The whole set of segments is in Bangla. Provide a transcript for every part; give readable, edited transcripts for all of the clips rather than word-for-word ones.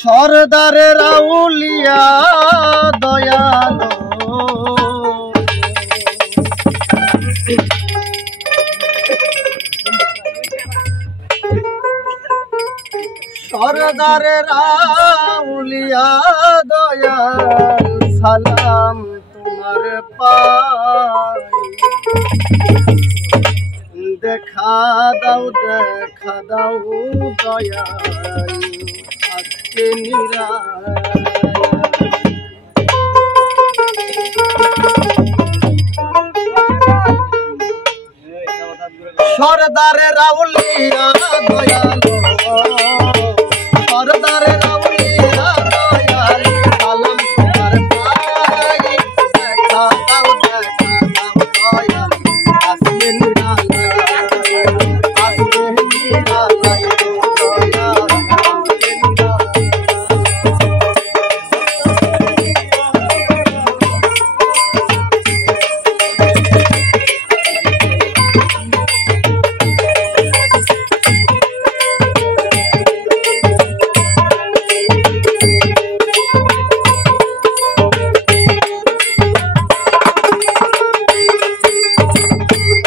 সরদারে রাউলিয়া দয়ালো সরদারে রাউলিয়া দয়াল সালাম তোমার পাই দেখা দাও দয়াল আজকে সরদারে রাউলিয়া দয়ালো সরদারে রাউলিয়া দয়াল সালাম তোমার পাই দেখা দাও দয়াল আজকে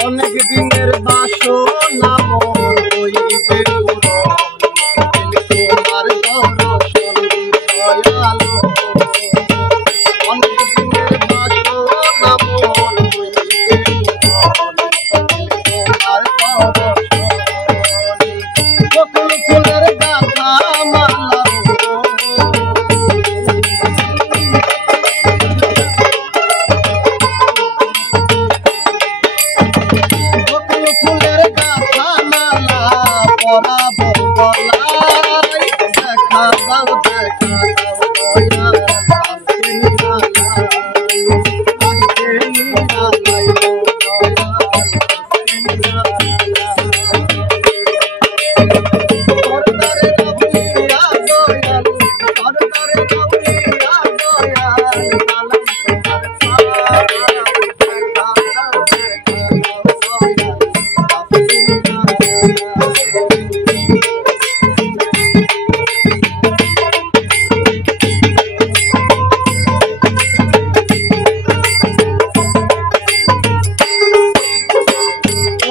অনেক দিনের বাসনা মোর হইবে পূরণ তোমার দর্শন দয়ালো অনেক দিনের বাসনা মোর হইবে পূরণ তোমার দর্শন বকুল ফুলের গাথা মালা পরাবো বলাই দেখা দাও দয়াল আজকে নিরালাই সরদারে রাউলিয়া দয়াল সরদারে রাউলিয়া দয়াল সালাম তোমার পাই দেখা দাও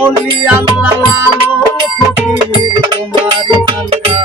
ওলি আল্লাহ লালন ফকির তোমারি আল্লাহ